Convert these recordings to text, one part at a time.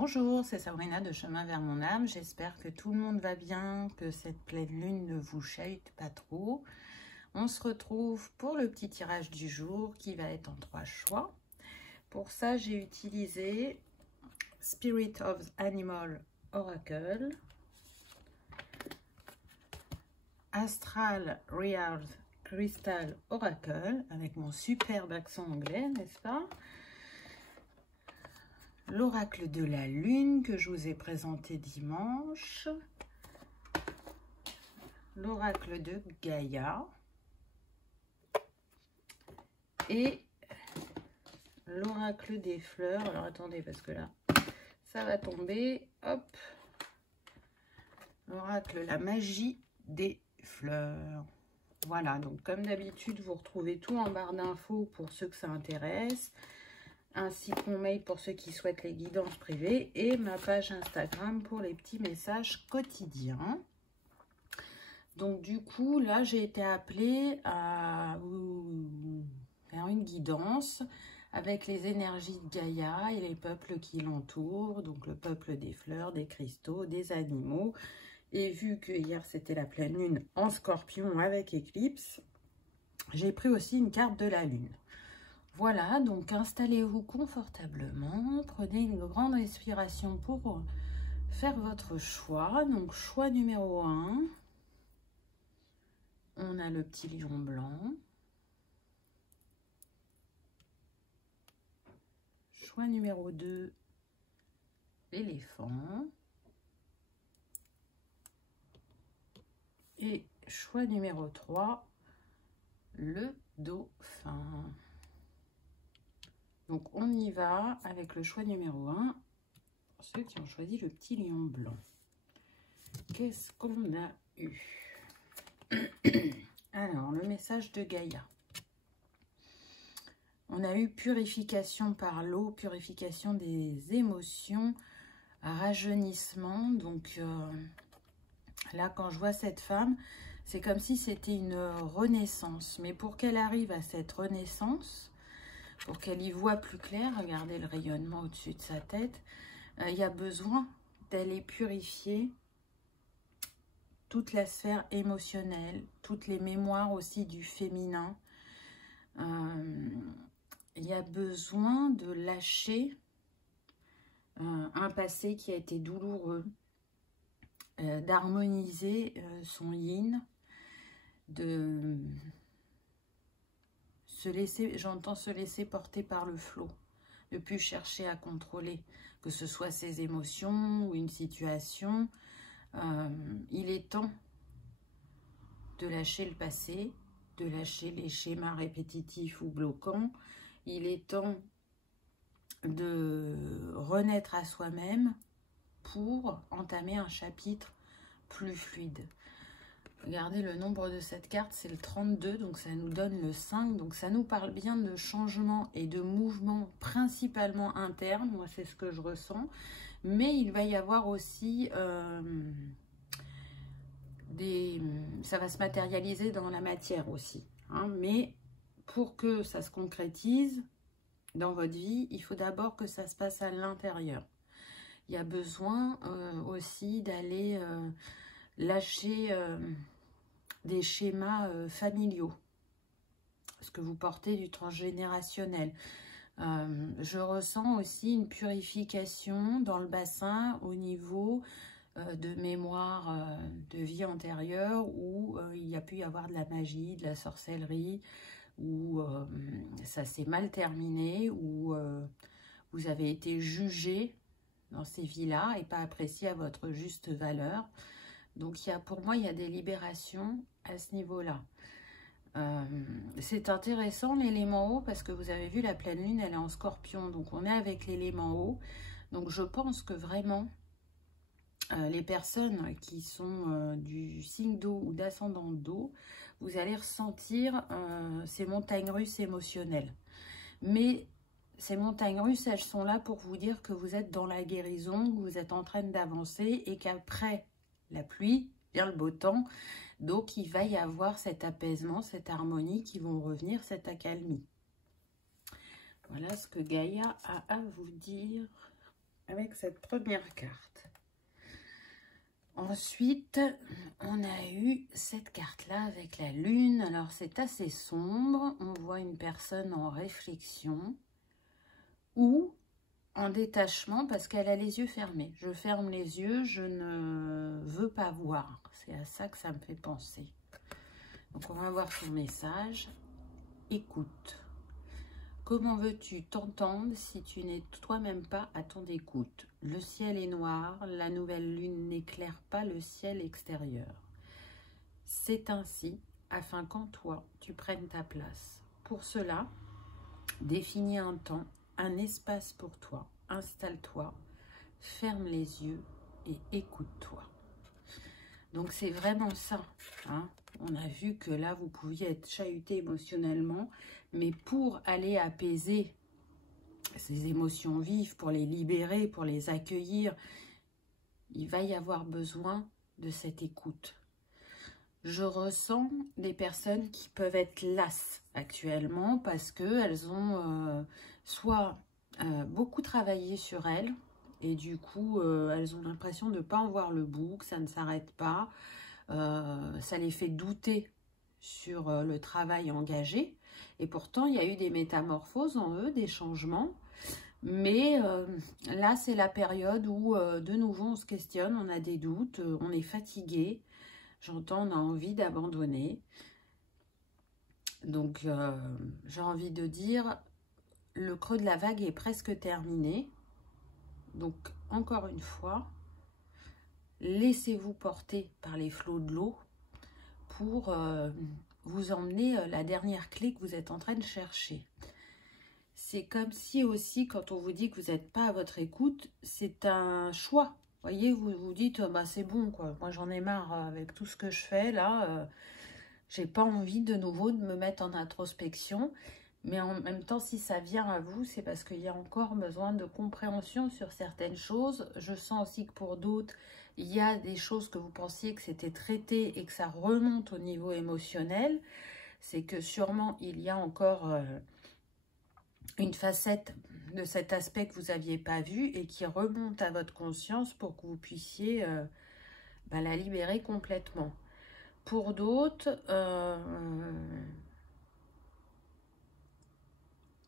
Bonjour, c'est Sabrina de Chemin vers mon âme. J'espère que tout le monde va bien, que cette pleine lune ne vous chahute pas trop. On se retrouve pour le petit tirage du jour qui va être en 3 choix. Pour ça, j'ai utilisé Spirit of Animal Oracle, Astral Real Crystal Oracle, avec mon superbe accent anglais, n'est-ce pas? L'oracle de la lune que je vous ai présenté dimanche, l'oracle de Gaïa et l'oracle des fleurs. Alors attendez, parce que là ça va tomber. Hop, l'oracle la magie des fleurs. Voilà, donc comme d'habitude, vous retrouvez tout en barre d'infos pour ceux que ça intéresse, ainsi que mon mail pour ceux qui souhaitent les guidances privées et ma page Instagram pour les petits messages quotidiens. Donc du coup, là, j'ai été appelée à faire une guidance avec les énergies de Gaïa et les peuples qui l'entourent, donc le peuple des fleurs, des cristaux, des animaux. Et vu que hier, c'était la pleine lune en Scorpion avec éclipse, j'ai pris aussi une carte de la lune. Voilà, donc installez-vous confortablement, prenez une grande respiration pour faire votre choix. Donc choix numéro 1, on a le petit lion blanc. Choix numéro 2, l'éléphant. Et choix numéro 3, le dauphin. Donc on y va avec le choix numéro 1, pour ceux qui ont choisi le petit lion blanc. Qu'est-ce qu'on a eu? Alors, le message de Gaïa. On a eu purification par l'eau, purification des émotions, rajeunissement. Donc là, quand je vois cette femme, c'est comme si c'était une renaissance. Mais pour qu'elle arrive à cette renaissance, pour qu'elle y voit plus clair, regardez le rayonnement au-dessus de sa tête, il y a besoin d'aller purifier toute la sphère émotionnelle, toutes les mémoires aussi du féminin. Il y a besoin de lâcher un passé qui a été douloureux, d'harmoniser son yin, de se laisser, j'entends se laisser porter par le flot, ne plus chercher à contrôler, que ce soit ses émotions ou une situation. Il est temps de lâcher le passé, de lâcher les schémas répétitifs ou bloquants. Il est temps de renaître à soi-même pour entamer un chapitre plus fluide. Regardez le nombre de cette carte, c'est le 32, donc ça nous donne le 5. Donc ça nous parle bien de changement et de mouvement principalement interne. Moi, c'est ce que je ressens. Mais il va y avoir aussi ça va se matérialiser dans la matière aussi. Hein, mais pour que ça se concrétise dans votre vie, il faut d'abord que ça se passe à l'intérieur. Il y a besoin aussi d'aller lâcher des schémas familiaux, parce que vous portez du transgénérationnel. Je ressens aussi une purification dans le bassin au niveau de mémoire de vie antérieure où il y a pu y avoir de la magie, de la sorcellerie, où ça s'est mal terminé, où vous avez été jugé dans ces vies-là et pas apprécié à votre juste valeur. Donc pour moi, il y a des libérations à ce niveau-là. C'est intéressant l'élément eau parce que vous avez vu la pleine lune, elle est en Scorpion, donc on est avec l'élément eau. Donc je pense que vraiment les personnes qui sont du signe d'eau ou d'ascendant d'eau, vous allez ressentir ces montagnes russes émotionnelles. Mais ces montagnes russes, elles sont là pour vous dire que vous êtes dans la guérison, que vous êtes en train d'avancer et qu'après la pluie vient le beau temps. Donc, il va y avoir cet apaisement, cette harmonie qui vont revenir, cette accalmie. Voilà ce que Gaïa a à vous dire. avec cette première carte. Ensuite, on a eu cette carte-là avec la lune. Alors, c'est assez sombre. On voit une personne en réflexion ou en détachement parce qu'elle a les yeux fermés. Je ferme les yeux, je ne veux pas voir. C'est à ça que ça me fait penser. Donc, on va voir ton message. Écoute. Comment veux-tu t'entendre si tu n'es toi-même pas à ton écoute? Le ciel est noir, la nouvelle lune n'éclaire pas le ciel extérieur. C'est ainsi, afin qu'en toi, tu prennes ta place. Pour cela, définis un temps, un espace pour toi. Installe-toi, ferme les yeux et écoute-toi. Donc, c'est vraiment ça, hein. On a vu que là, vous pouviez être chahuté émotionnellement, mais pour aller apaiser ces émotions vives, pour les libérer, pour les accueillir, il va y avoir besoin de cette écoute. Je ressens des personnes qui peuvent être lasses actuellement parce qu'elles ont soit beaucoup travaillé sur elles et du coup, elles ont l'impression de ne pas en voir le bout, que ça ne s'arrête pas. Ça les fait douter sur le travail engagé. Et pourtant, il y a eu des métamorphoses en eux, des changements. Mais là, c'est la période où, de nouveau, on se questionne, on a des doutes, on est fatigué. J'entends, on a envie d'abandonner. Donc, j'ai envie de dire, le creux de la vague est presque terminé. Donc, encore une fois, laissez-vous porter par les flots de l'eau pour vous emmener la dernière clé que vous êtes en train de chercher. C'est comme si aussi, quand on vous dit que vous n'êtes pas à votre écoute, c'est un choix. Vous voyez, vous vous dites, bah, c'est bon, quoi. Moi, j'en ai marre avec tout ce que je fais, là. J'ai pas envie de nouveau de me mettre en introspection. Mais en même temps, si ça vient à vous, c'est parce qu'il y a encore besoin de compréhension sur certaines choses. Je sens aussi que pour d'autres, il y a des choses que vous pensiez que c'était traité et que ça remonte au niveau émotionnel. C'est que sûrement, il y a encore une facette de cet aspect que vous n'aviez pas vu et qui remonte à votre conscience pour que vous puissiez la libérer complètement. Pour d'autres,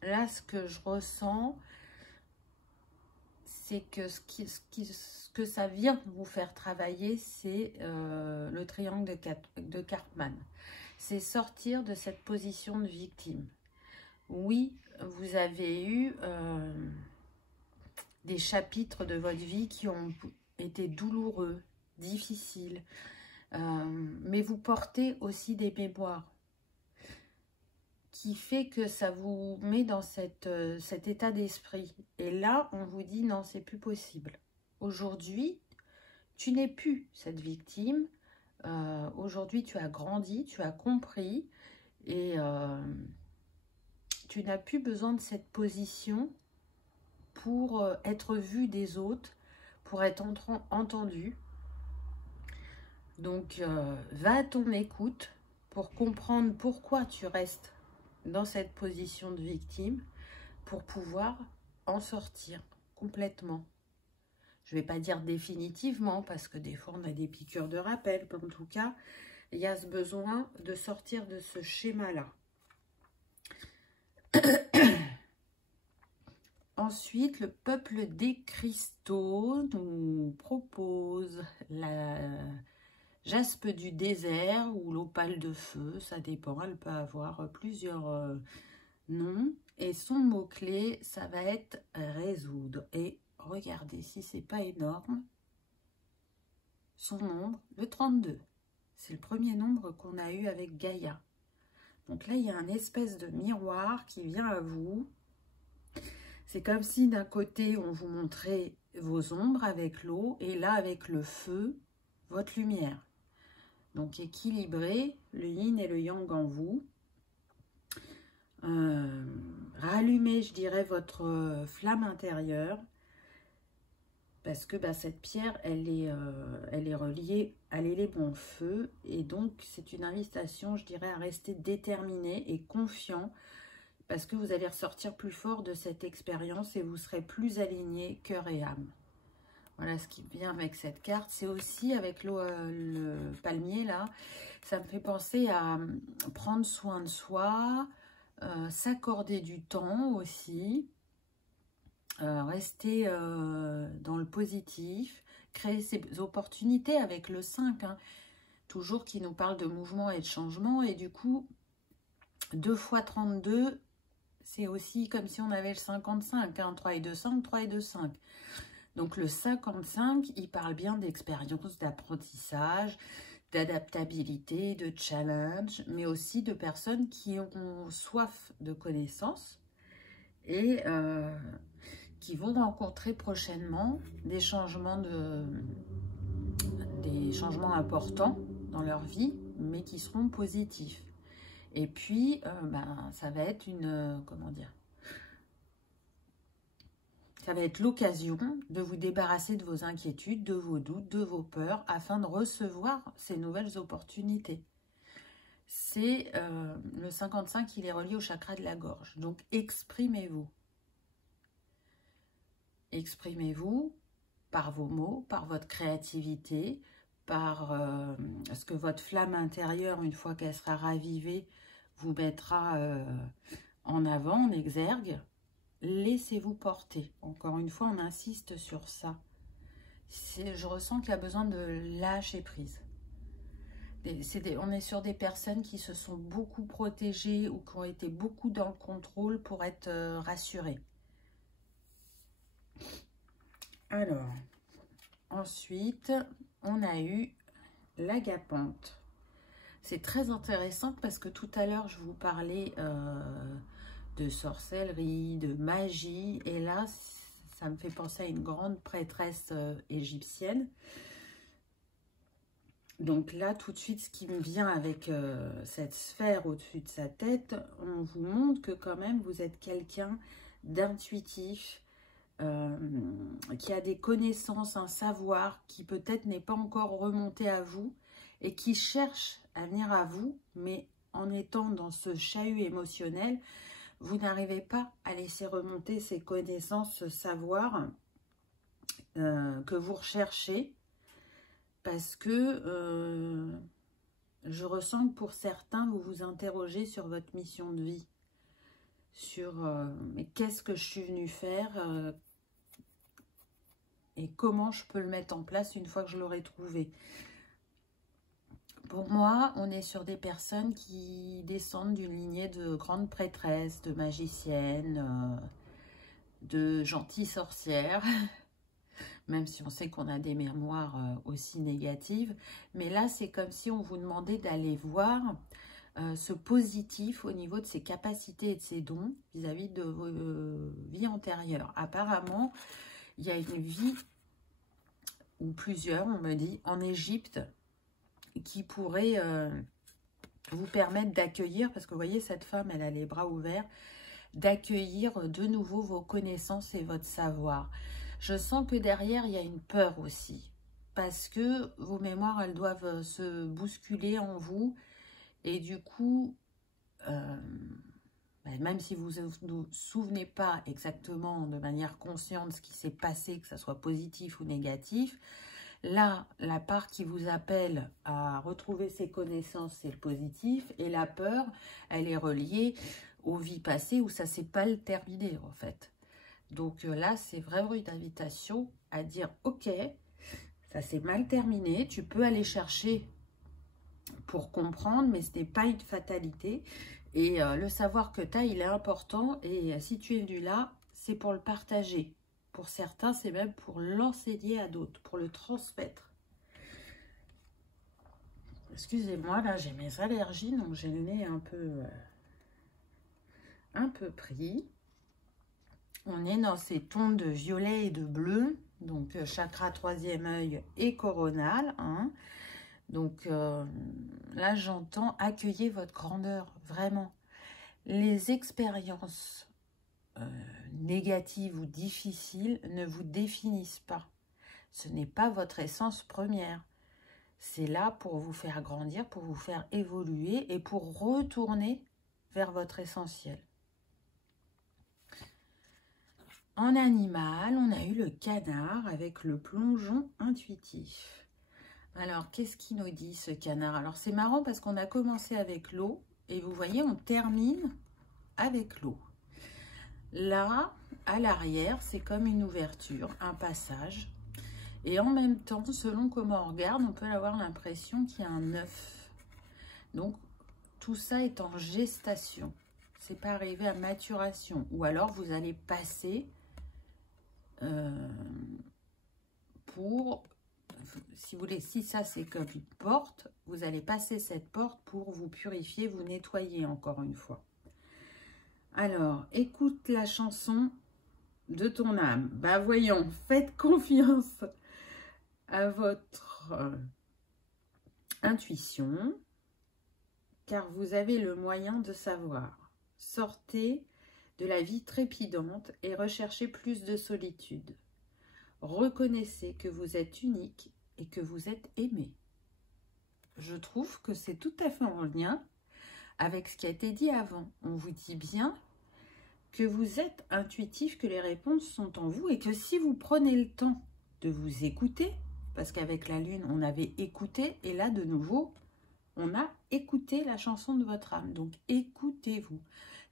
là, ce que je ressens, c'est que ce que ça vient vous faire travailler, c'est le triangle de Karpman. C'est sortir de cette position de victime. Oui, vous avez eu des chapitres de votre vie qui ont été douloureux, difficiles, mais vous portez aussi des mémoires qui fait que ça vous met dans cet état d'esprit. Et là, on vous dit non, c'est plus possible. Aujourd'hui, tu n'es plus cette victime. Aujourd'hui, tu as grandi, tu as compris et tu n'as plus besoin de cette position pour être vu des autres, pour être entendu. Donc, va à ton écoute pour comprendre pourquoi tu restes dans cette position de victime pour pouvoir en sortir complètement. Je ne vais pas dire définitivement parce que des fois on a des piqûres de rappel, mais en tout cas, il y a ce besoin de sortir de ce schéma-là. Ensuite, le peuple des cristaux nous propose la jaspe du désert ou l'opale de feu, ça dépend, elle peut avoir plusieurs noms. Et son mot-clé, ça va être résoudre. Et regardez si c'est pas énorme. Son nombre, le 32. C'est le premier nombre qu'on a eu avec Gaïa. Donc là, il y a un espèce de miroir qui vient à vous. C'est comme si d'un côté, on vous montrait vos ombres avec l'eau et là, avec le feu, votre lumière. Donc équilibrez le yin et le yang en vous. Rallumez, je dirais, votre flamme intérieure. Parce que cette pierre, elle est reliée à l'élément feu. Et donc, c'est une invitation, je dirais, à rester déterminé et confiant. parce que vous allez ressortir plus fort de cette expérience et vous serez plus aligné cœur et âme. Voilà ce qui vient avec cette carte. C'est aussi avec le palmier là, ça me fait penser à prendre soin de soi, s'accorder du temps aussi, rester dans le positif, créer ces opportunités avec le 5, hein, toujours qui nous parle de mouvement et de changement. Et du coup, 2 fois 32, c'est aussi comme si on avait le 55, hein, 3 et 2, 5, 3 et 2, 5. Donc le 55, il parle bien d'expérience, d'apprentissage, d'adaptabilité, de challenge, mais aussi de personnes qui ont soif de connaissances et qui vont rencontrer prochainement des changements importants dans leur vie, mais qui seront positifs. Et puis, ça va être comment dire, ça va être l'occasion de vous débarrasser de vos inquiétudes, de vos doutes, de vos peurs, afin de recevoir ces nouvelles opportunités. C'est le 55, il est relié au chakra de la gorge. Donc, exprimez-vous. Exprimez-vous par vos mots, par votre créativité, par ce que votre flamme intérieure, une fois qu'elle sera ravivée, vous mettra en avant, en exergue. Laissez-vous porter. Encore une fois, on insiste sur ça. Je ressens qu'il y a besoin de lâcher prise. On est sur des personnes qui se sont beaucoup protégées ou qui ont été beaucoup dans le contrôle pour être rassurées. Alors, ensuite, on a eu l'agapante. C'est très intéressant parce que tout à l'heure, je vous parlais de sorcellerie, de magie. Et là, ça me fait penser à une grande prêtresse égyptienne. Donc là, tout de suite, ce qui me vient avec cette sphère au-dessus de sa tête, on vous montre que quand même, vous êtes quelqu'un d'intuitif, qui a des connaissances, un savoir qui peut-être n'est pas encore remonté à vous et qui cherche à venir à vous, mais en étant dans ce chahut émotionnel, vous n'arrivez pas à laisser remonter ces connaissances, ce savoir que vous recherchez, parce que je ressens que pour certains, vous vous interrogez sur votre mission de vie, sur mais qu'est-ce que je suis venue faire et comment je peux le mettre en place une fois que je l'aurai trouvé. Pour moi, on est sur des personnes qui descendent d'une lignée de grandes prêtresses, de magiciennes, de gentilles sorcières, même si on sait qu'on a des mémoires aussi négatives. Mais là, c'est comme si on vous demandait d'aller voir ce positif au niveau de ses capacités et de ses dons vis-à-vis de vos vies antérieures. Apparemment, il y a une vie, ou plusieurs, on me dit, en Égypte, qui pourrait vous permettre d'accueillir, parce que vous voyez, cette femme, elle a les bras ouverts, d'accueillir de nouveau vos connaissances et votre savoir. Je sens que derrière, il y a une peur aussi, parce que vos mémoires, elles doivent se bousculer en vous, et du coup, même si vous ne vous souvenez pas exactement de manière consciente de ce qui s'est passé, que ce soit positif ou négatif, là, la part qui vous appelle à retrouver ses connaissances, c'est le positif, et la peur, elle est reliée aux vies passées où ça ne s'est pas terminé, en fait. Donc là, c'est vraiment une invitation à dire, ok, ça s'est mal terminé, tu peux aller chercher pour comprendre, mais ce n'est pas une fatalité. Et le savoir que tu as, il est important, et si tu es venu là, c'est pour le partager. Pour certains, c'est même pour l'enseigner à d'autres, pour le transmettre. Excusez-moi, là, j'ai mes allergies, donc j'ai le nez un peu pris. On est dans ces tons de violet et de bleu, donc chakra troisième œil et coronal. Hein. Donc là, j'entends accueillir votre grandeur, vraiment. Les expériences négatives ou difficiles ne vous définissent pas. Ce n'est pas votre essence première. C'est là pour vous faire grandir, pour vous faire évoluer et pour retourner vers votre essentiel. En animal, on a eu le canard avec le plongeon intuitif. Alors, qu'est-ce qu'il nous dit ce canard? Alors, c'est marrant parce qu'on a commencé avec l'eau et vous voyez, on termine avec l'eau. Là, à l'arrière, c'est comme une ouverture, un passage. Et en même temps, selon comment on regarde, on peut avoir l'impression qu'il y a un œuf. Donc, tout ça est en gestation. C'est pas arrivé à maturation. Ou alors, vous allez passer pour... Si vous voulez, si ça c'est comme une porte, vous allez passer cette porte pour vous purifier, vous nettoyer encore une fois. Alors, écoute la chanson de ton âme. Bah voyons, faites confiance à votre intuition, car vous avez le moyen de savoir. Sortez de la vie trépidante et recherchez plus de solitude. Reconnaissez que vous êtes unique et que vous êtes aimé. Je trouve que c'est tout à fait en lien avec ce qui a été dit avant. On vous dit bien que vous êtes intuitif, que les réponses sont en vous et que si vous prenez le temps de vous écouter, parce qu'avec la lune, on avait écouté et là, de nouveau, on a écouté la chanson de votre âme. Donc, écoutez-vous.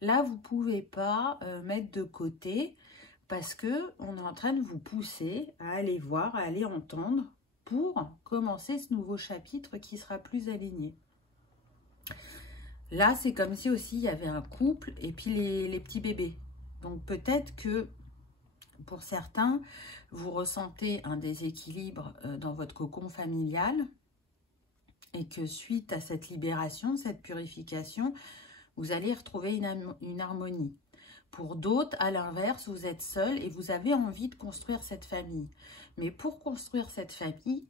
Là, vous ne pouvez pas mettre de côté parce qu'on est en train de vous pousser à aller voir, à aller entendre pour commencer ce nouveau chapitre qui sera plus aligné. Là, c'est comme si aussi il y avait un couple et puis les petits bébés. Donc peut-être que pour certains, vous ressentez un déséquilibre dans votre cocon familial et que suite à cette libération, cette purification, vous allez retrouver une harmonie. Pour d'autres, à l'inverse, vous êtes seul et vous avez envie de construire cette famille. Mais pour construire cette famille,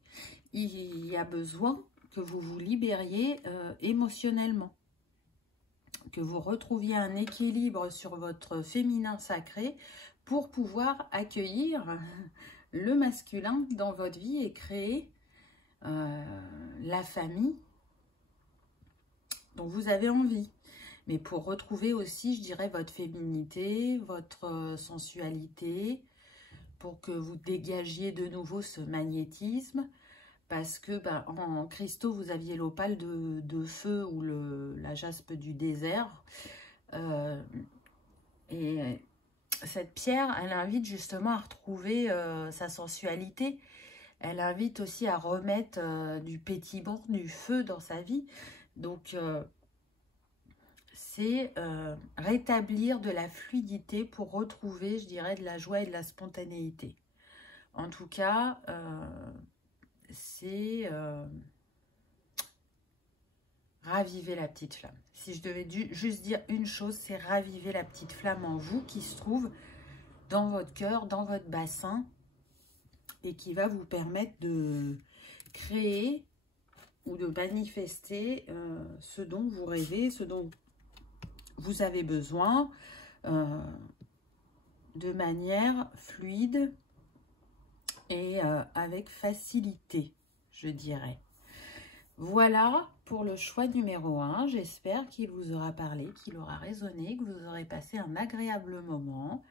il y a besoin que vous vous libériez émotionnellement. Que vous retrouviez un équilibre sur votre féminin sacré pour pouvoir accueillir le masculin dans votre vie et créer la famille dont vous avez envie. Mais pour retrouver aussi, je dirais, votre féminité, votre sensualité, pour que vous dégagiez de nouveau ce magnétisme, parce que en cristaux, vous aviez l'opale de feu ou la jaspe du désert. Et cette pierre, elle invite justement à retrouver sa sensualité. Elle invite aussi à remettre du pétillement, du feu dans sa vie. Donc, c'est rétablir de la fluidité pour retrouver, je dirais, de la joie et de la spontanéité. En tout cas, c'est raviver la petite flamme. Si je devais juste dire une chose, c'est raviver la petite flamme en vous qui se trouve dans votre cœur, dans votre bassin et qui va vous permettre de créer ou de manifester ce dont vous rêvez, ce dont vous avez besoin de manière fluide et avec facilité, je dirais. Voilà pour le choix numéro 1. J'espère qu'il vous aura parlé, qu'il aura résonné, que vous aurez passé un agréable moment.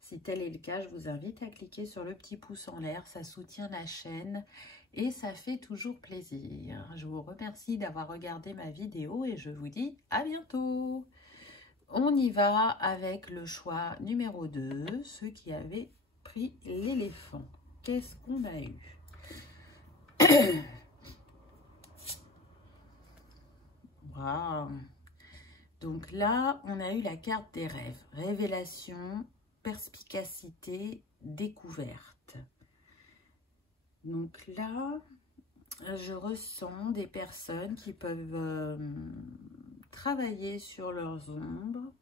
Si tel est le cas, je vous invite à cliquer sur le petit pouce en l'air. Ça soutient la chaîne et ça fait toujours plaisir. Je vous remercie d'avoir regardé ma vidéo et je vous dis à bientôt. On y va avec le choix numéro 2, ceux qui avaient pris l'éléphant. Qu'est-ce qu'on a eu? Wow. Donc là, on a eu la carte des rêves. Révélation, perspicacité, découverte. Donc là, je ressens des personnes qui peuvent travailler sur leurs ombres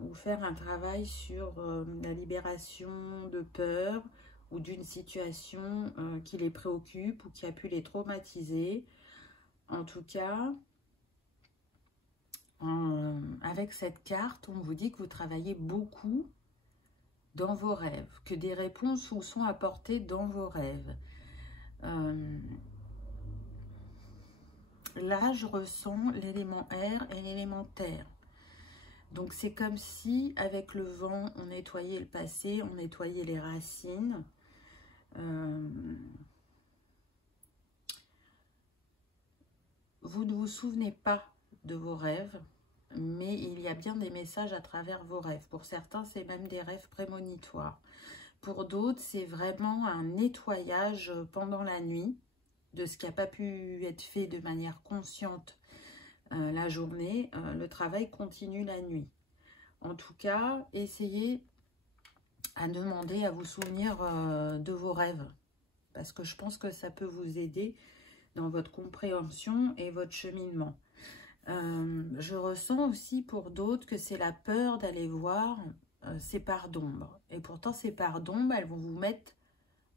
ou faire un travail sur la libération de peur ou d'une situation qui les préoccupe ou qui a pu les traumatiser. En tout cas, avec cette carte, on vous dit que vous travaillez beaucoup dans vos rêves, que des réponses vous sont apportées dans vos rêves. Là, je ressens l'élément air et l'élément terre. Donc c'est comme si, avec le vent, on nettoyait le passé, on nettoyait les racines. Vous ne vous souvenez pas de vos rêves, mais il y a bien des messages à travers vos rêves. Pour certains, c'est même des rêves prémonitoires. Pour d'autres, c'est vraiment un nettoyage pendant la nuit de ce qui n'a pas pu être fait de manière consciente la journée. Le travail continue la nuit. En tout cas, essayez à demander à vous souvenir de vos rêves, parce que je pense que ça peut vous aider dans votre compréhension et votre cheminement. Je ressens aussi pour d'autres que c'est la peur d'aller voir ces parts d'ombre. Et pourtant, ces parts d'ombre, elles vont vous mettre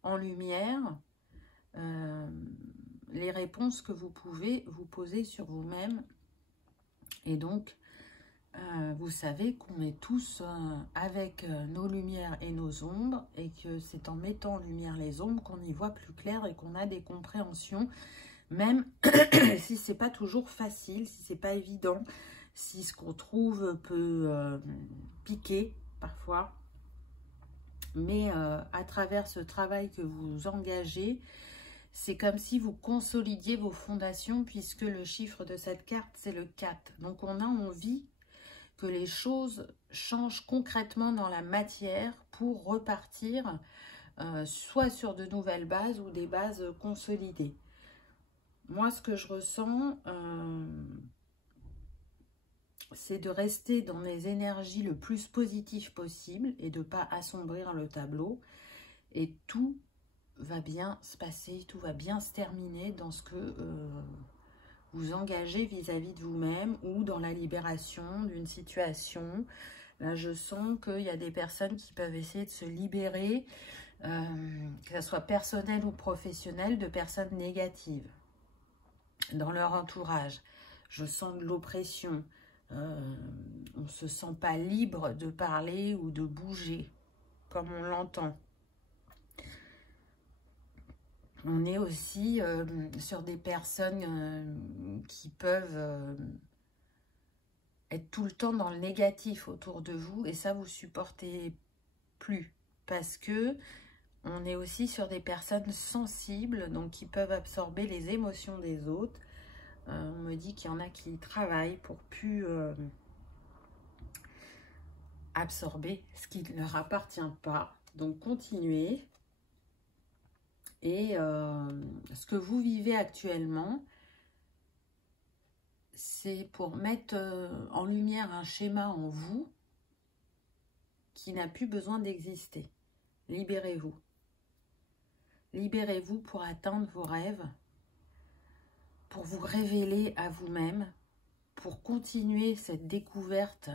en lumière les réponses que vous pouvez vous poser sur vous-même. Et donc, vous savez qu'on est tous avec nos lumières et nos ombres, et que c'est en mettant en lumière les ombres qu'on y voit plus clair et qu'on a des compréhensions, même si c'est pas toujours facile, si c'est pas évident, si ce qu'on trouve peut piquer parfois. Mais à travers ce travail que vous engagez, c'est comme si vous consolidiez vos fondations, puisque le chiffre de cette carte, c'est le 4. Donc on a envie que les choses changent concrètement dans la matière pour repartir soit sur de nouvelles bases ou des bases consolidées. Moi, ce que je ressens, c'est de rester dans les énergies le plus positives possible et de ne pas assombrir le tableau. Et tout va bien se passer, tout va bien se terminer dans ce que vous engagez vis-à-vis de vous-même ou dans la libération d'une situation. Là, je sens qu'il y a des personnes qui peuvent essayer de se libérer, que ce soit personnel ou professionnel, de personnes négatives dans leur entourage. Je sens de l'oppression. On ne se sent pas libre de parler ou de bouger comme on l'entend. On est aussi sur des personnes qui peuvent être tout le temps dans le négatif autour de vous, et ça vous supportez plus, parce que on est aussi sur des personnes sensibles, donc qui peuvent absorber les émotions des autres. On me dit qu'il y en a qui travaillent pour plus absorber ce qui ne leur appartient pas. Donc continuez. Et ce que vous vivez actuellement, c'est pour mettre en lumière un schéma en vous qui n'a plus besoin d'exister. Libérez-vous. Libérez-vous pour atteindre vos rêves, pour vous révéler à vous-même, pour continuer cette découverte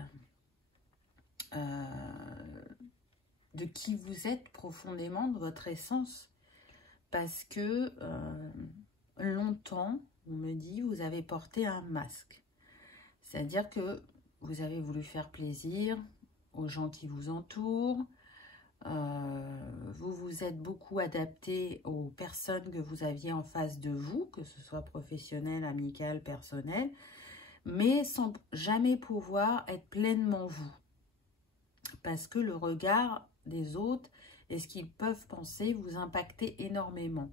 de qui vous êtes profondément, de votre essence. Parce que longtemps, on me dit, vous avez porté un masque. C'est-à-dire que vous avez voulu faire plaisir aux gens qui vous entourent. Vous vous êtes beaucoup adapté aux personnes que vous aviez en face de vous, que ce soit professionnel, amical, personnel, mais sans jamais pouvoir être pleinement vous. Parce que le regard des autres et ce qu'ils peuvent penser vous impacter énormément.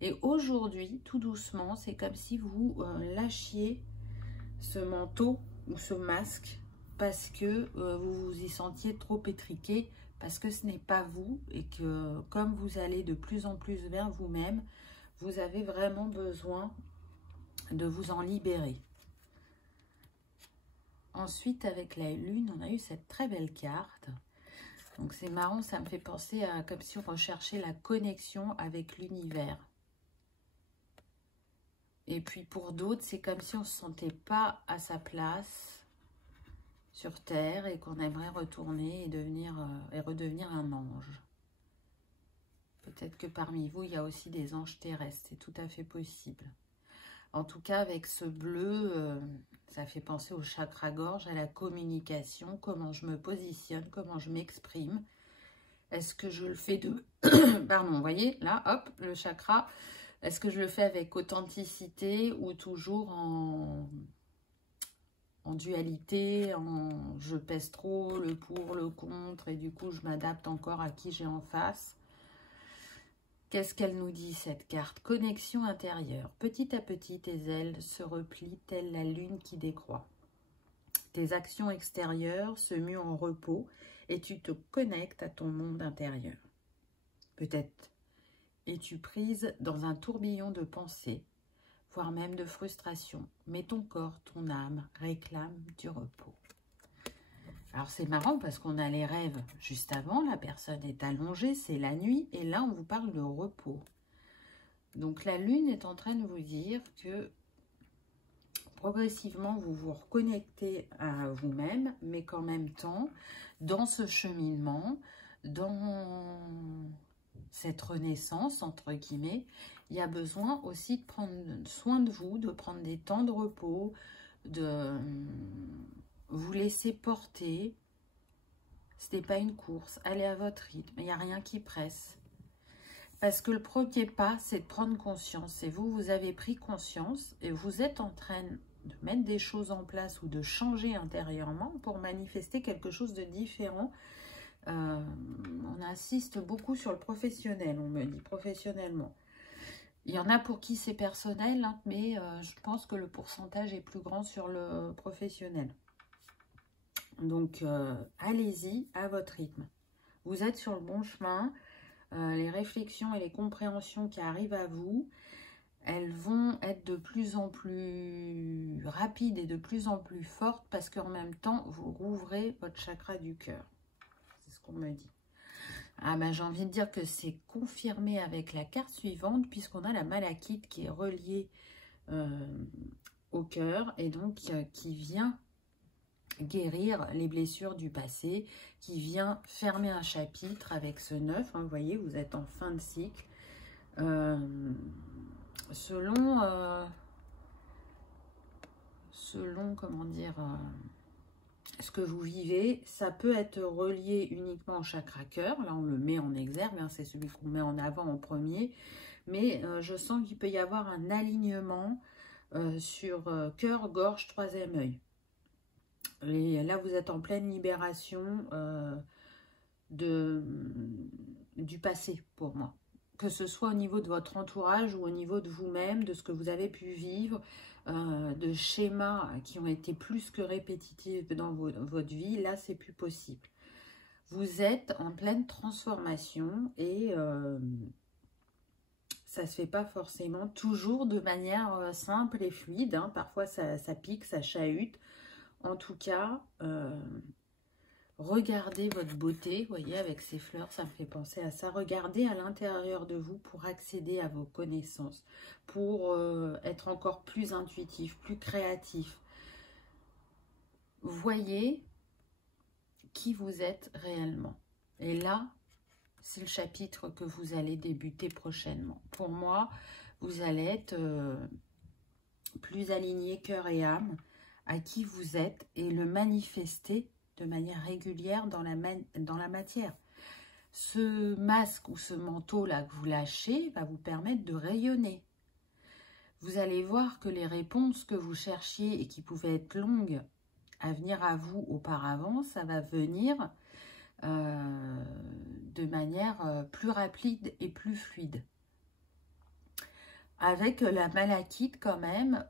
Et aujourd'hui, tout doucement, c'est comme si vous lâchiez ce manteau ou ce masque parce que vous vous y sentiez trop étriqué, parce que ce n'est pas vous, et que comme vous allez de plus en plus vers vous-même, vous avez vraiment besoin de vous en libérer. Ensuite, avec la lune, on a eu cette très belle carte. Donc c'est marrant, ça me fait penser à comme si on recherchait la connexion avec l'univers. Et puis pour d'autres, c'est comme si on ne se sentait pas à sa place sur Terre et qu'on aimerait retourner et redevenir un ange. Peut-être que parmi vous, il y a aussi des anges terrestres, c'est tout à fait possible. En tout cas, avec ce bleu, ça fait penser au chakra-gorge, à la communication, comment je me positionne, comment je m'exprime. Est-ce que je le fais de... Pardon, vous voyez, là, hop, le chakra. Est-ce que je le fais avec authenticité ou toujours en dualité, en je pèse trop, le pour, le contre, et du coup je m'adapte encore à qui j'ai en face. Qu'est-ce qu'elle nous dit cette carte? Connexion intérieure. Petit à petit, tes ailes se replient telle la lune qui décroît. Tes actions extérieures se muent en repos et tu te connectes à ton monde intérieur. Peut-être es-tu prise dans un tourbillon de pensées, voire même de frustration, mais ton corps, ton âme réclament du repos. Alors c'est marrant parce qu'on a les rêves juste avant, la personne est allongée, c'est la nuit, et là on vous parle de repos. Donc la lune est en train de vous dire que progressivement vous vous reconnectez à vous-même, mais qu'en même temps, dans ce cheminement, dans cette renaissance, entre guillemets, il y a besoin aussi de prendre soin de vous, de prendre des temps de repos, de vous laisser porter. Ce n'est pas une course, allez à votre rythme, il n'y a rien qui presse. Parce que le premier pas, c'est de prendre conscience. Et vous, vous avez pris conscience et vous êtes en train de mettre des choses en place ou de changer intérieurement pour manifester quelque chose de différent. On insiste beaucoup sur le professionnel, on me dit professionnellement. Il y en a pour qui c'est personnel, hein, mais je pense que le pourcentage est plus grand sur le professionnel. Donc, allez-y à votre rythme. Vous êtes sur le bon chemin. Les réflexions et les compréhensions qui arrivent à vous, elles vont être de plus en plus rapides et de plus en plus fortes parce qu'en même temps, vous rouvrez votre chakra du cœur. C'est ce qu'on me dit. Ah ben, j'ai envie de dire que c'est confirmé avec la carte suivante puisqu'on a la malachite qui est reliée au cœur et donc qui vient guérir les blessures du passé, qui vient fermer un chapitre avec ce 9, hein, vous voyez, vous êtes en fin de cycle. Selon, comment dire, ce que vous vivez, ça peut être relié uniquement au chakra cœur, là on le met en exergue, hein, c'est celui qu'on met en avant en premier, mais je sens qu'il peut y avoir un alignement sur cœur, gorge, troisième œil. Et là, vous êtes en pleine libération du passé, pour moi. Que ce soit au niveau de votre entourage ou au niveau de vous-même, de ce que vous avez pu vivre, de schémas qui ont été plus que répétitifs dans votre vie, là, c'est plus possible. Vous êtes en pleine transformation et ça ne se fait pas forcément toujours de manière simple et fluide. Hein. Parfois, ça pique, ça chahute. En tout cas, regardez votre beauté, vous voyez, avec ces fleurs, ça me fait penser à ça. Regardez à l'intérieur de vous pour accéder à vos connaissances, pour être encore plus intuitif, plus créatif. Voyez qui vous êtes réellement. Et là, c'est le chapitre que vous allez débuter prochainement. Pour moi, vous allez être plus aligné cœur et âme à qui vous êtes et le manifester de manière régulière dans la matière. Ce masque ou ce manteau-là que vous lâchez va vous permettre de rayonner. Vous allez voir que les réponses que vous cherchiez et qui pouvaient être longues à venir à vous auparavant, ça va venir de manière plus rapide et plus fluide. Avec la malachite quand même,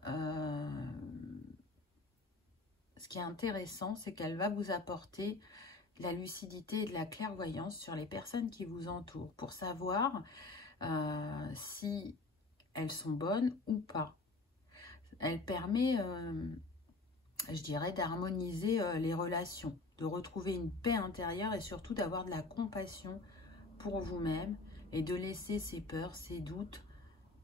ce qui est intéressant, c'est qu'elle va vous apporter de la lucidité et de la clairvoyance sur les personnes qui vous entourent pour savoir si elles sont bonnes ou pas. Elle permet, je dirais, d'harmoniser les relations, de retrouver une paix intérieure et surtout d'avoir de la compassion pour vous-même et de laisser ses peurs, ses doutes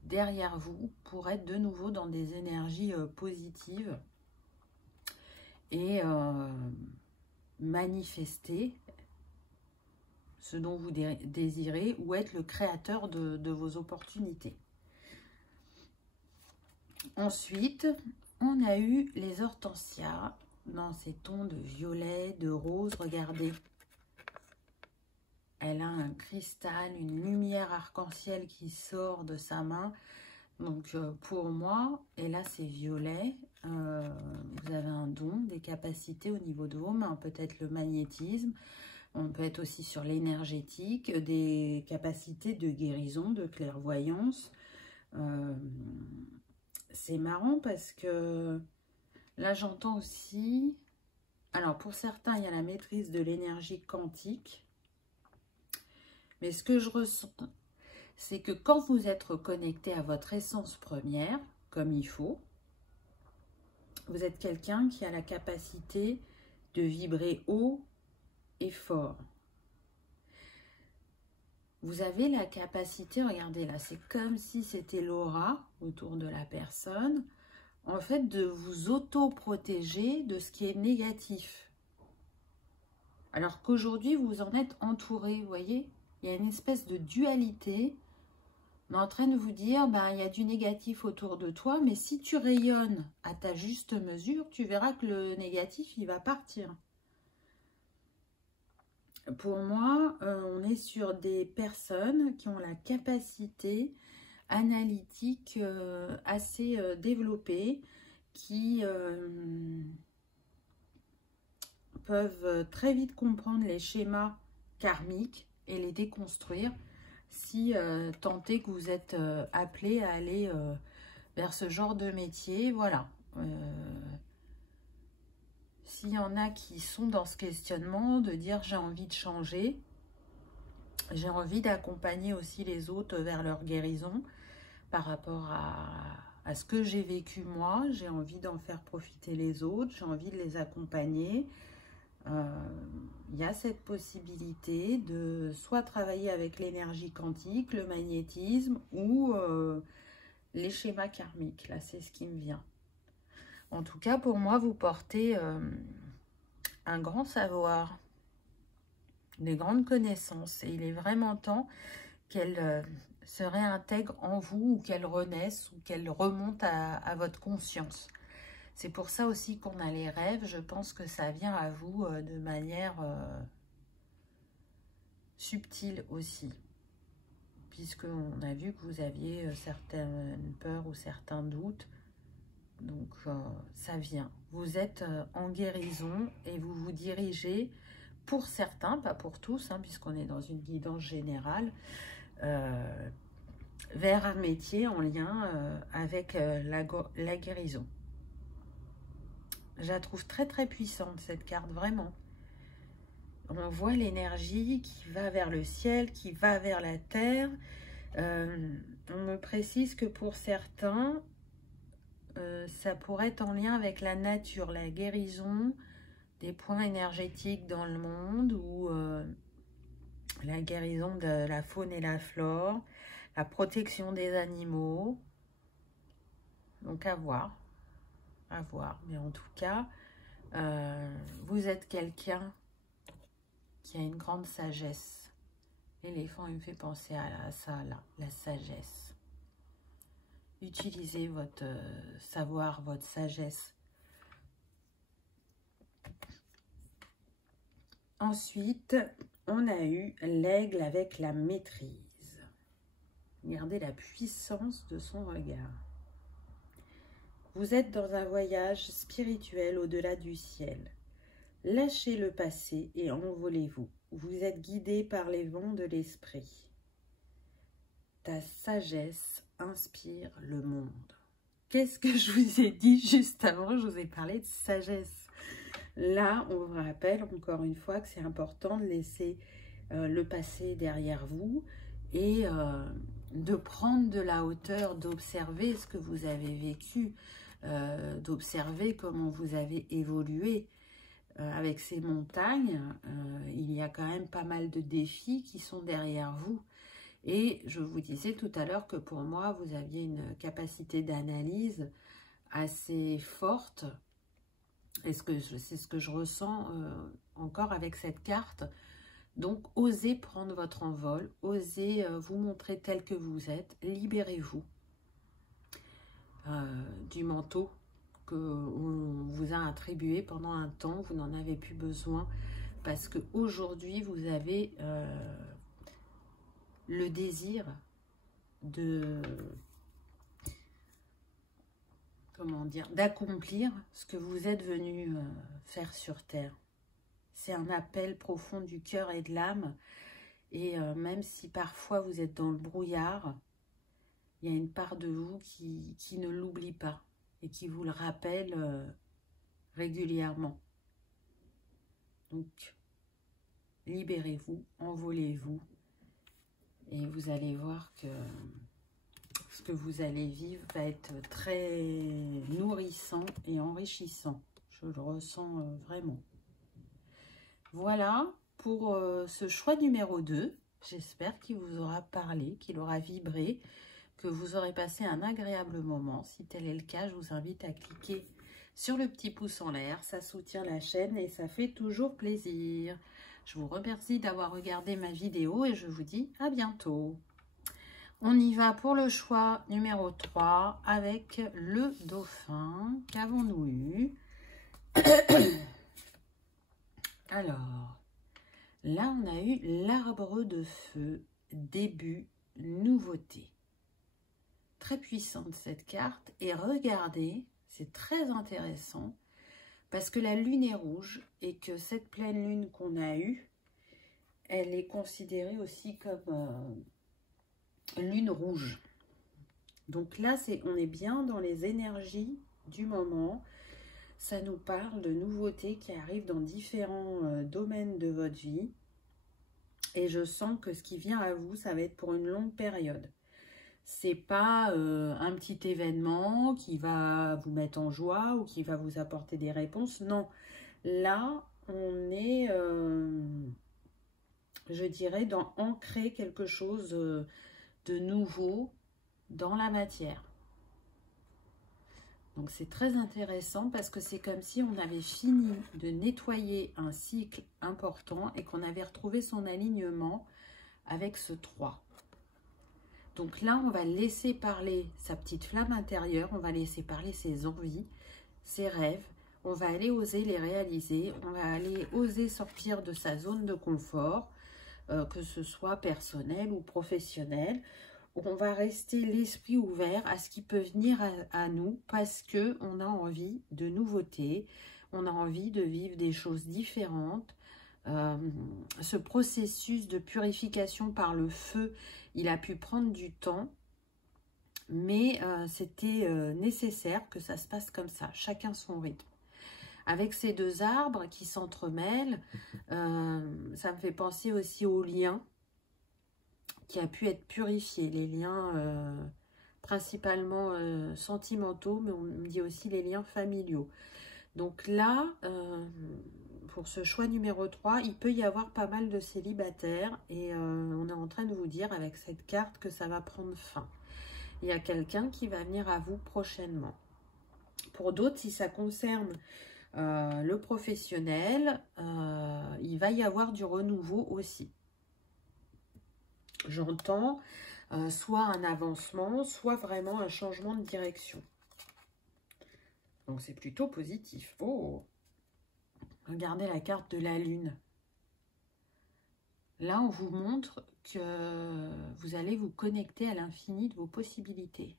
derrière vous pour être de nouveau dans des énergies positives et manifester ce dont vous désirez ou être le créateur de vos opportunités. Ensuite, on a eu les hortensias dans ces tons de violet, de rose. Regardez, elle a un cristal, une lumière arc-en-ciel qui sort de sa main. Donc pour moi, et là c'est violet, Vous avez un don, des capacités au niveau de vos mains, peut-être le magnétisme. On peut être aussi sur l'énergétique, des capacités de guérison, de clairvoyance. C'est marrant parce que là, j'entends aussi... Alors, pour certains, il y a la maîtrise de l'énergie quantique. Mais ce que je ressens, c'est que quand vous êtes reconnecté à votre essence première, comme il faut, vous êtes quelqu'un qui a la capacité de vibrer haut et fort. Vous avez la capacité, regardez là, c'est comme si c'était l'aura autour de la personne, en fait, de vous auto-protéger de ce qui est négatif. Alors qu'aujourd'hui, vous en êtes entouré, vous voyez? Il y a une espèce de dualité. On est en train de vous dire, ben, il y a du négatif autour de toi, mais si tu rayonnes à ta juste mesure, tu verras que le négatif, il va partir. Pour moi, on est sur des personnes qui ont la capacité analytique assez développée, qui peuvent très vite comprendre les schémas karmiques et les déconstruire si tant est que vous êtes appelé à aller vers ce genre de métier. Voilà. S'il y en a qui sont dans ce questionnement de dire j'ai envie de changer, j'ai envie d'accompagner aussi les autres vers leur guérison par rapport à ce que j'ai vécu moi, j'ai envie d'en faire profiter les autres, j'ai envie de les accompagner. Il y a cette possibilité de soit travailler avec l'énergie quantique, le magnétisme ou les schémas karmiques. Là, c'est ce qui me vient. En tout cas, pour moi, vous portez un grand savoir, des grandes connaissances. Et il est vraiment temps qu'elles se réintègrent en vous ou qu'elles renaissent ou qu'elles remontent à votre conscience. C'est pour ça aussi qu'on a les rêves. Je pense que ça vient à vous de manière subtile aussi. Puisqu'on a vu que vous aviez certaines peurs ou certains doutes. Donc, ça vient. Vous êtes en guérison et vous vous dirigez, pour certains, pas pour tous, hein, puisqu'on est dans une guidance générale, vers un métier en lien avec la guérison. Je la trouve très très puissante, cette carte, vraiment. On voit l'énergie qui va vers le ciel, qui va vers la terre. On me précise que pour certains... ça pourrait être en lien avec la nature, la guérison des points énergétiques dans le monde ou la guérison de la faune et la flore, la protection des animaux. Donc à voir, à voir. Mais en tout cas, vous êtes quelqu'un qui a une grande sagesse. L'éléphant, il me fait penser à ça, là, la sagesse. Utilisez votre savoir, votre sagesse. Ensuite, on a eu l'aigle avec la maîtrise. Regardez la puissance de son regard. Vous êtes dans un voyage spirituel au-delà du ciel. Lâchez le passé et envolez-vous. Vous êtes guidé par les vents de l'esprit. Ta sagesse inspire le monde. Qu'est-ce que je vous ai dit juste avant? Je vous ai parlé de sagesse. Là, on vous rappelle encore une fois que c'est important de laisser le passé derrière vous et de prendre de la hauteur, d'observer ce que vous avez vécu, d'observer comment vous avez évolué. Avec ces montagnes, il y a quand même pas mal de défis qui sont derrière vous. Et je vous disais tout à l'heure que pour moi, vous aviez une capacité d'analyse assez forte. C'est ce que je ressens encore avec cette carte. Donc, osez prendre votre envol, osez vous montrer tel que vous êtes, libérez-vous du manteau qu'on vous a attribué pendant un temps, vous n'en avez plus besoin, parce qu'aujourd'hui, vous avez le désir de... comment dire, d'accomplir ce que vous êtes venu faire sur Terre. C'est un appel profond du cœur et de l'âme. Et même si parfois vous êtes dans le brouillard, il y a une part de vous qui ne l'oublie pas et qui vous le rappelle régulièrement. Donc, libérez-vous, envolez-vous et vous allez voir que ce que vous allez vivre va être très nourrissant et enrichissant. Je le ressens vraiment. Voilà pour ce choix numéro 2. J'espère qu'il vous aura parlé, qu'il aura vibré, que vous aurez passé un agréable moment. Si tel est le cas, je vous invite à cliquer sur le petit pouce en l'air. Ça soutient la chaîne et ça fait toujours plaisir. Je vous remercie d'avoir regardé ma vidéo et je vous dis à bientôt. On y va pour le choix numéro 3 avec le dauphin. Qu'avons-nous eu? Alors, là, on a eu l'arbre de feu, début, nouveauté. Très puissante cette carte. Et regardez, c'est très intéressant parce que la lune est rouge et que cette pleine lune qu'on a eue, elle est considérée aussi comme lune rouge. Donc là, on est bien dans les énergies du moment. Ça nous parle de nouveautés qui arrivent dans différents domaines de votre vie. Et je sens que ce qui vient à vous, ça va être pour une longue période. C'est pas un petit événement qui va vous mettre en joie ou qui va vous apporter des réponses. Non, là, on est, je dirais, dans ancrer quelque chose de nouveau dans la matière. Donc c'est très intéressant parce que c'est comme si on avait fini de nettoyer un cycle important et qu'on avait retrouvé son alignement avec ce 3. Donc là, on va laisser parler sa petite flamme intérieure, on va laisser parler ses envies, ses rêves, on va aller oser les réaliser, on va aller oser sortir de sa zone de confort, que ce soit personnel ou professionnel. On va rester l'esprit ouvert à ce qui peut venir à nous parce qu'on a envie de nouveautés, on a envie de vivre des choses différentes. Ce processus de purification par le feu, il a pu prendre du temps, mais c'était nécessaire que ça se passe comme ça, chacun son rythme. Avec ces deux arbres qui s'entremêlent, ça me fait penser aussi aux liens qui a pu être purifié, les liens principalement sentimentaux, mais on me dit aussi les liens familiaux. Donc là, pour ce choix numéro 3, il peut y avoir pas mal de célibataires et on est en train de vous dire avec cette carte que ça va prendre fin. Il y a quelqu'un qui va venir à vous prochainement. Pour d'autres, si ça concerne le professionnel, il va y avoir du renouveau aussi. J'entends soit un avancement, soit vraiment un changement de direction. Donc c'est plutôt positif. Oh, regardez la carte de la lune. Là, on vous montre que vous allez vous connecter à l'infini de vos possibilités.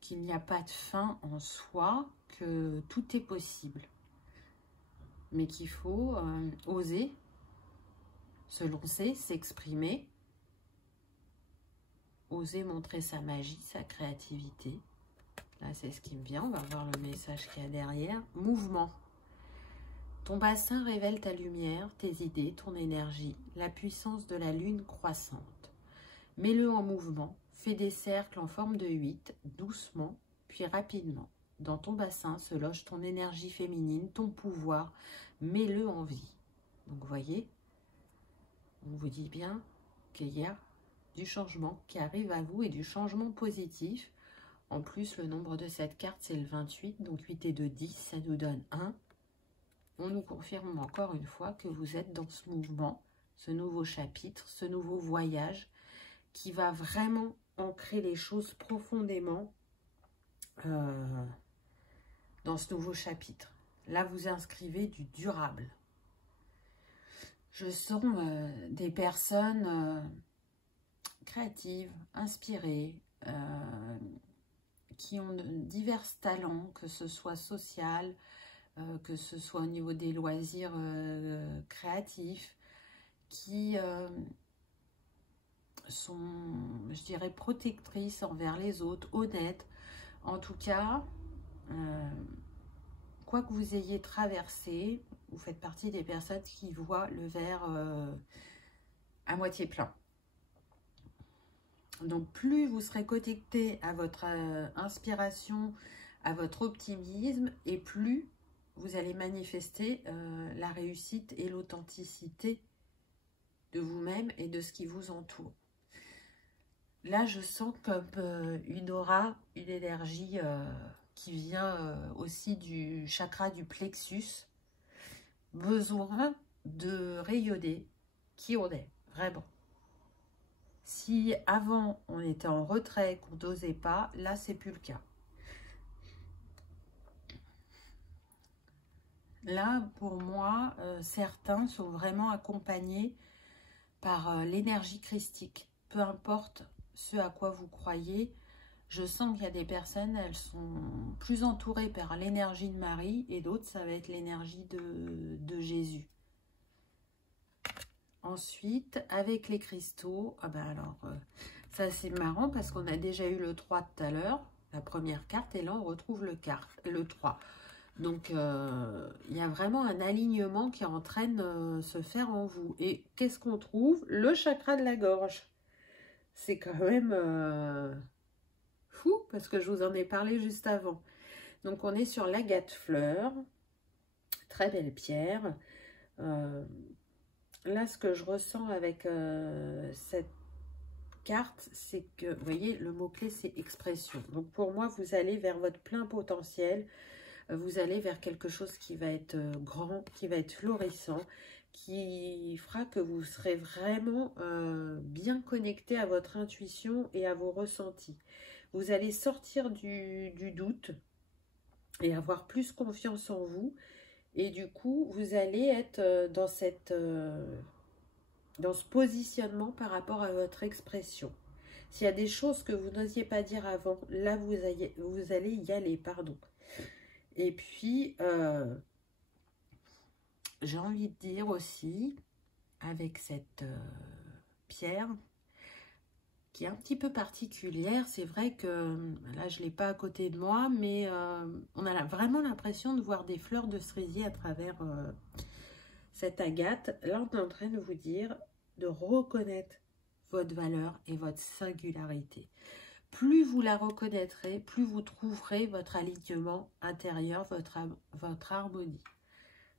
Qu'il n'y a pas de fin en soi, que tout est possible. Mais qu'il faut oser se lancer, s'exprimer, oser montrer sa magie, sa créativité. Là, c'est ce qui me vient. On va voir le message qu'il y a derrière. Mouvement. Ton bassin révèle ta lumière, tes idées, ton énergie, la puissance de la lune croissante. Mets-le en mouvement. Fais des cercles en forme de 8, doucement, puis rapidement. Dans ton bassin se loge ton énergie féminine, ton pouvoir. Mets-le en vie. Donc, vous voyez, on vous dit bien qu'il y a du changement qui arrive à vous et du changement positif. En plus, le nombre de cette carte, c'est le 28. Donc, 8 et 2, 10, ça nous donne 1. On nous confirme encore une fois que vous êtes dans ce mouvement, ce nouveau chapitre, ce nouveau voyage qui va vraiment ancrer les choses profondément dans ce nouveau chapitre. Là, vous inscrivez du durable. Je sens des personnes créatives, inspirées, qui ont divers talents, que ce soit social, que ce soit au niveau des loisirs créatifs, qui sont, je dirais, protectrices envers les autres, honnêtes. En tout cas, quoi que vous ayez traversé, vous faites partie des personnes qui voient le verre à moitié plein. Donc, plus vous serez connecté à votre inspiration, à votre optimisme, et plus vous allez manifester la réussite et l'authenticité de vous-même et de ce qui vous entoure. Là, je sens comme une aura, une énergie qui vient aussi du chakra du plexus. Besoin de rayonner qui on est, vraiment. Si avant, on était en retrait, qu'on n'osait pas, là, c'est plus le cas. Là, pour moi, certains sont vraiment accompagnés par l'énergie christique. Peu importe ce à quoi vous croyez, je sens qu'il y a des personnes, elles sont plus entourées par l'énergie de Marie et d'autres, ça va être l'énergie de Jésus. Ensuite, avec les cristaux, ah ben alors, ça c'est marrant parce qu'on a déjà eu le 3 tout à l'heure, la première carte, et là on retrouve le 3. Donc, il y a vraiment un alignement qui est en train de se faire en vous. Et qu'est-ce qu'on trouve? Le chakra de la gorge. C'est quand même fou, parce que je vous en ai parlé juste avant. Donc, on est sur l'agate fleur. Très belle pierre. Là, ce que je ressens avec cette carte, c'est que, vous voyez, le mot-clé, c'est expression. Donc, pour moi, vous allez vers votre plein potentiel. Vous allez vers quelque chose qui va être grand, qui va être florissant, qui fera que vous serez vraiment bien connecté à votre intuition et à vos ressentis. Vous allez sortir du doute et avoir plus confiance en vous. Et du coup, vous allez être dans ce positionnement par rapport à votre expression. S'il y a des choses que vous n'osiez pas dire avant, là, vous allez y aller, pardon. Et puis, j'ai envie de dire aussi, avec cette pierre, qui est un petit peu particulière, c'est vrai que, là je ne l'ai pas à côté de moi, mais on a vraiment l'impression de voir des fleurs de cerisier à travers cette agate. Là, on est en train de vous dire de reconnaître votre valeur et votre singularité. Plus vous la reconnaîtrez, plus vous trouverez votre alignement intérieur, votre harmonie.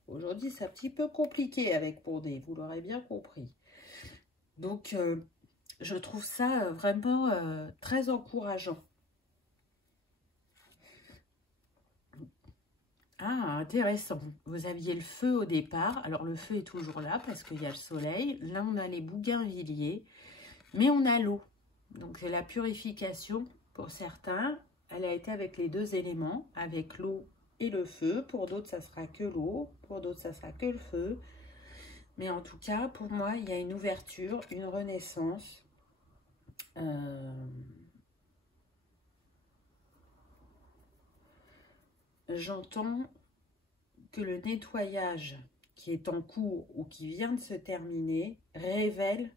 Aujourd'hui, c'est un petit peu compliqué avec Pondé, vous l'aurez bien compris. Donc, je trouve ça vraiment très encourageant. Ah, intéressant. Vous aviez le feu au départ. Alors, le feu est toujours là parce qu'il y a le soleil. Là, on a les bougainvilliers, mais on a l'eau. Donc, la purification, pour certains, elle a été avec les deux éléments, avec l'eau et le feu. Pour d'autres, ça sera que l'eau. Pour d'autres, ça sera que le feu. Mais en tout cas, pour moi, il y a une ouverture, une renaissance. J'entends que le nettoyage qui est en cours ou qui vient de se terminer révèle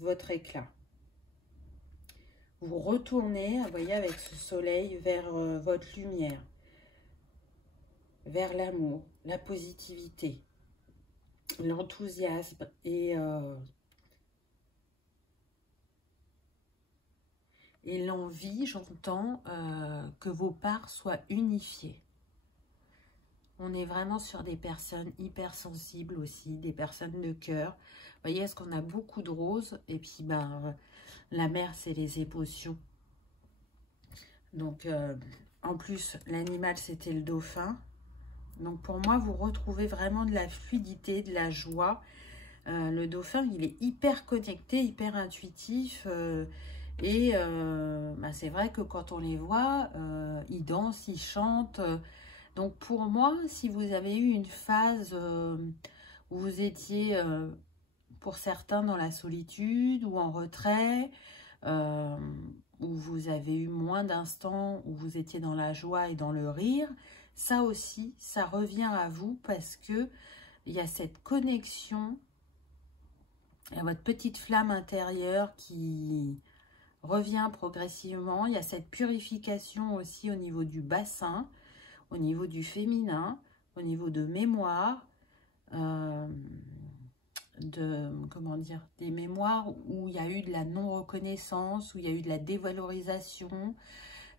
votre éclat. Vous retournez, vous voyez, avec ce soleil vers votre lumière, vers l'amour, la positivité, l'enthousiasme et l'envie, j'entends, que vos parts soient unifiées. On est vraiment sur des personnes hypersensibles aussi, des personnes de cœur. Vous voyez, est-ce qu'on a beaucoup de roses? Et puis, ben, la mer, c'est les émotions. Donc, en plus, l'animal, c'était le dauphin. Donc, pour moi, vous retrouvez vraiment de la fluidité, de la joie. Le dauphin, il est hyper connecté, hyper intuitif. Et bah, c'est vrai que quand on les voit, ils dansent, ils chantent. Donc pour moi, si vous avez eu une phase où vous étiez, pour certains, dans la solitude ou en retrait, où vous avez eu moins d'instants, où vous étiez dans la joie et dans le rire, ça aussi, ça revient à vous parce que il y a cette connexion, il y a votre petite flamme intérieure qui revient progressivement. Il y a cette purification aussi au niveau du bassin, au niveau du féminin, au niveau de mémoire, comment dire, des mémoires où il y a eu de la non-reconnaissance, où il y a eu de la dévalorisation,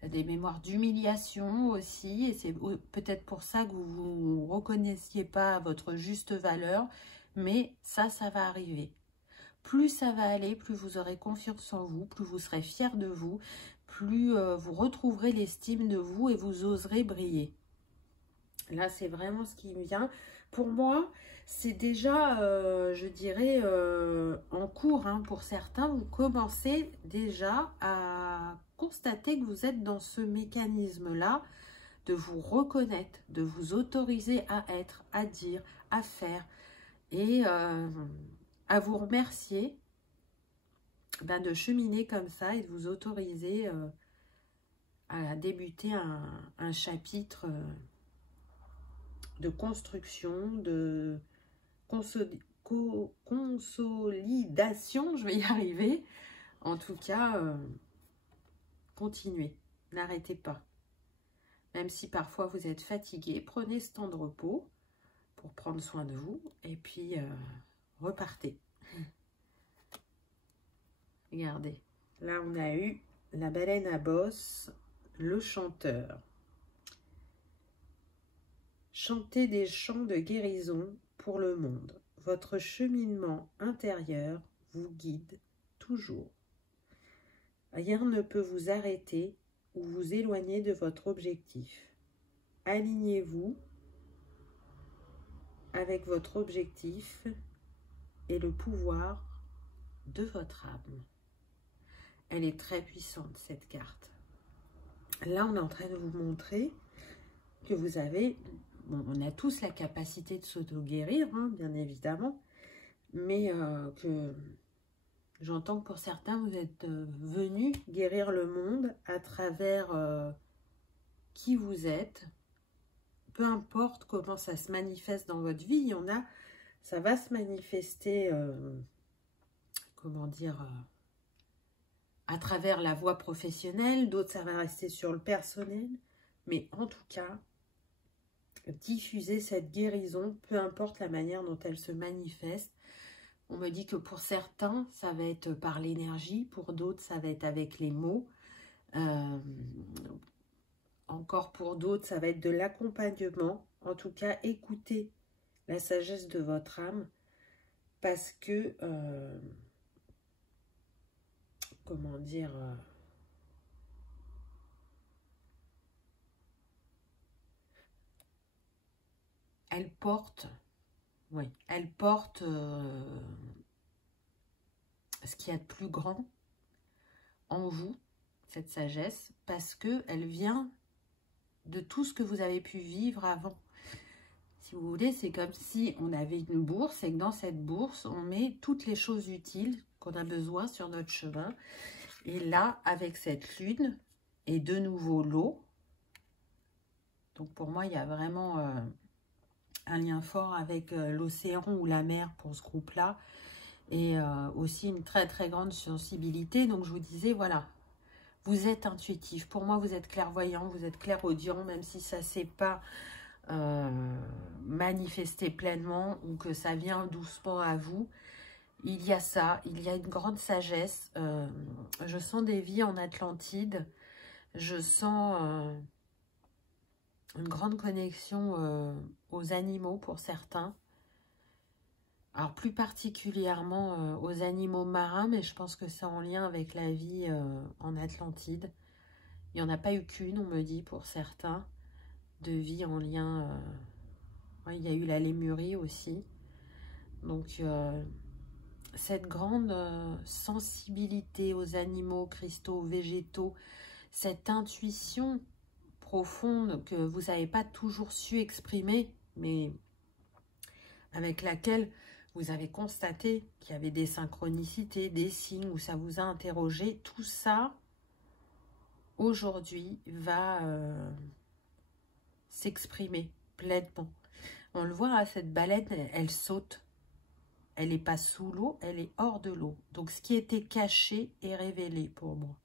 des mémoires d'humiliation aussi, et c'est peut-être pour ça que vous ne reconnaissiez pas votre juste valeur, mais ça va arriver. Plus ça va aller, plus vous aurez confiance en vous, plus vous serez fier de vous, plus vous retrouverez l'estime de vous et vous oserez briller. Là, c'est vraiment ce qui me vient. Pour moi, c'est déjà, je dirais, en cours. Hein, pour certains, vous commencez déjà à constater que vous êtes dans ce mécanisme-là, de vous reconnaître, de vous autoriser à être, à dire, à faire et à vous remercier de cheminer comme ça et de vous autoriser à débuter un chapitre de construction, de consolidation, je vais y arriver. En tout cas, continuez, n'arrêtez pas. Même si parfois vous êtes fatigué, prenez ce temps de repos pour prendre soin de vous et puis repartez. Regardez, là on a eu la baleine à bosse, le chanteur. Chantez des chants de guérison pour le monde. Votre cheminement intérieur vous guide toujours. Rien ne peut vous arrêter ou vous éloigner de votre objectif. Alignez-vous avec votre objectif et le pouvoir de votre âme. Elle est très puissante, cette carte. Là, on est en train de vous montrer que vous avez... Bon, on a tous la capacité de s'auto-guérir, hein, bien évidemment, mais que j'entends que pour certains, vous êtes venus guérir le monde à travers qui vous êtes. Peu importe comment ça se manifeste dans votre vie, il y en a, ça va se manifester, comment dire, à travers la voie professionnelle, d'autres ça va rester sur le personnel, mais en tout cas, diffuser cette guérison, peu importe la manière dont elle se manifeste. On me dit que pour certains, ça va être par l'énergie, pour d'autres, ça va être avec les mots. Encore pour d'autres, ça va être de l'accompagnement. En tout cas, écoutez la sagesse de votre âme parce que, comment dire... elle porte, oui, elle porte ce qu'il y a de plus grand en vous, cette sagesse, parce qu'elle vient de tout ce que vous avez pu vivre avant. Si vous voulez, c'est comme si on avait une bourse et que dans cette bourse, on met toutes les choses utiles qu'on a besoin sur notre chemin. Et là, avec cette lune et de nouveau l'eau, donc pour moi, il y a vraiment... un lien fort avec l'océan ou la mer pour ce groupe-là. Et aussi une très très grande sensibilité. Donc je vous disais, voilà, vous êtes intuitif. Pour moi, vous êtes clairvoyant, vous êtes clairaudient, même si ça ne s'est pas manifesté pleinement ou que ça vient doucement à vous. Il y a ça, il y a une grande sagesse. Je sens des vies en Atlantide. Je sens... une grande connexion aux animaux pour certains. Alors plus particulièrement aux animaux marins, mais je pense que c'est en lien avec la vie en Atlantide. Il n'y en a pas eu qu'une, on me dit, pour certains, de vie en lien... ouais, il y a eu la lémurie aussi. Donc cette grande sensibilité aux animaux, cristaux, végétaux, cette intuition profonde que vous n'avez pas toujours su exprimer, mais avec laquelle vous avez constaté qu'il y avait des synchronicités, des signes où ça vous a interrogé, tout ça, aujourd'hui va s'exprimer pleinement. On le voit, hein, cette baleine, elle saute. Elle n'est pas sous l'eau, elle est hors de l'eau. Donc, ce qui était caché est révélé pour moi.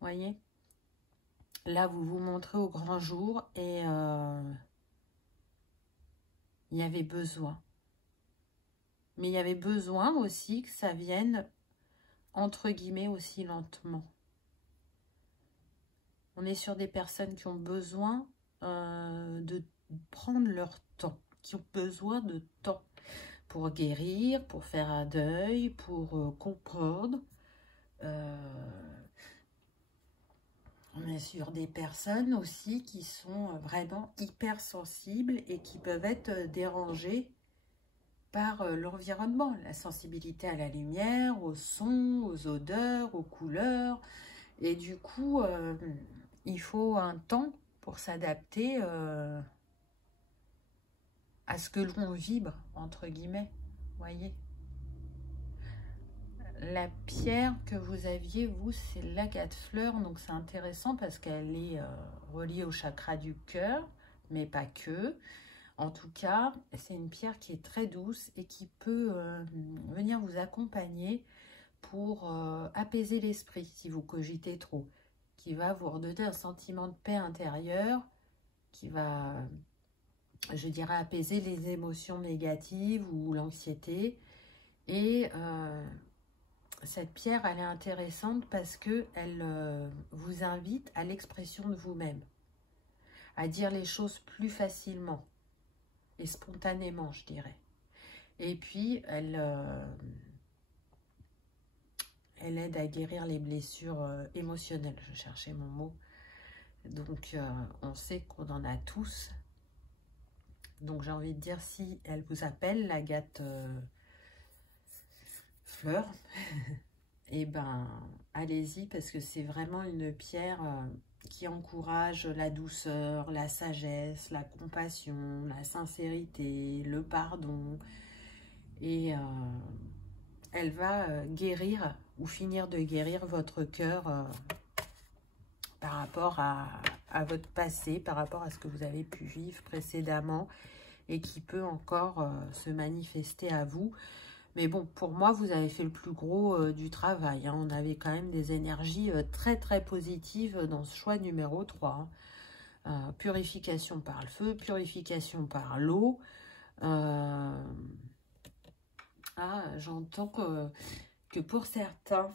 Voyez? Là, vous vous montrez au grand jour et il y avait besoin. Mais il y avait besoin aussi que ça vienne, entre guillemets, aussi lentement. On est sur des personnes qui ont besoin de prendre leur temps, qui ont besoin de temps pour guérir, pour faire un deuil, pour comprendre. On est sur des personnes aussi qui sont vraiment hypersensibles et qui peuvent être dérangées par l'environnement, la sensibilité à la lumière, au son, aux odeurs, aux couleurs. Et du coup, il faut un temps pour s'adapter à ce que l'on vibre, entre guillemets, voyez. La pierre que vous aviez, vous, c'est l'agate fleur, donc c'est intéressant parce qu'elle est reliée au chakra du cœur, mais pas que. En tout cas, c'est une pierre qui est très douce et qui peut venir vous accompagner pour apaiser l'esprit si vous cogitez trop, qui va vous redonner un sentiment de paix intérieure, qui va, je dirais, apaiser les émotions négatives ou l'anxiété. Et cette pierre, elle est intéressante parce qu'elle vous invite à l'expression de vous-même, à dire les choses plus facilement et spontanément, je dirais. Et puis, elle aide à guérir les blessures émotionnelles. Je cherchais mon mot. Donc, on sait qu'on en a tous. Donc, j'ai envie de dire, si elle vous appelle, l'agate fleur, et ben, allez-y, parce que c'est vraiment une pierre qui encourage la douceur, la sagesse, la compassion, la sincérité, le pardon. Et elle va guérir ou finir de guérir votre cœur par rapport à votre passé, par rapport à ce que vous avez pu vivre précédemment et qui peut encore se manifester à vous. Mais bon, pour moi, vous avez fait le plus gros du travail. Hein. On avait quand même des énergies très très positives dans ce choix numéro 3. Hein. Purification par le feu, purification par l'eau. J'entends que pour certains,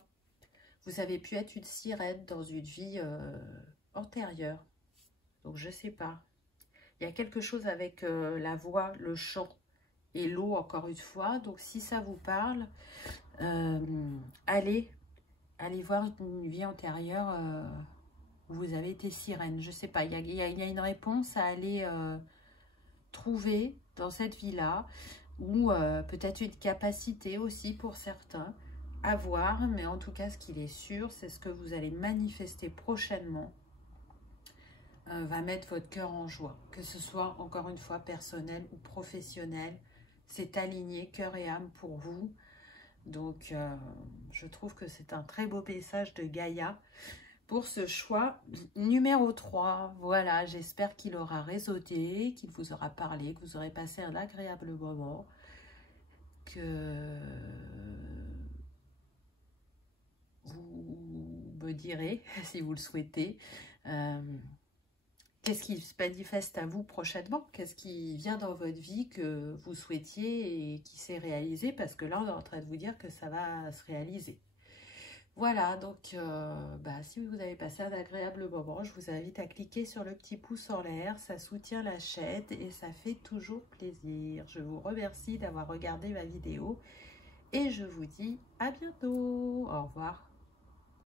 vous avez pu être une sirène dans une vie antérieure. Donc, je ne sais pas. Il y a quelque chose avec la voix, le chant et l'eau, encore une fois. Donc, si ça vous parle, allez voir une vie antérieure où vous avez été sirène. Je ne sais pas, il y a une réponse à aller trouver dans cette vie-là, ou peut-être une capacité aussi pour certains à voir. Mais en tout cas, ce qu'il est sûr, c'est ce que vous allez manifester prochainement va mettre votre cœur en joie. Que ce soit, encore une fois, personnel ou professionnel, c'est aligné cœur et âme pour vous. Donc, je trouve que c'est un très beau message de Gaïa pour ce choix numéro 3. Voilà, j'espère qu'il aura résonné, qu'il vous aura parlé, que vous aurez passé un agréable moment, que vous me direz, si vous le souhaitez, qu'est-ce qui se manifeste à vous prochainement? Qu'est-ce qui vient dans votre vie que vous souhaitiez et qui s'est réalisé? Parce que là, on est en train de vous dire que ça va se réaliser. Voilà, donc si vous avez passé un agréable moment, je vous invite à cliquer sur le petit pouce en l'air. Ça soutient la chaîne et ça fait toujours plaisir. Je vous remercie d'avoir regardé ma vidéo et je vous dis à bientôt. Au revoir.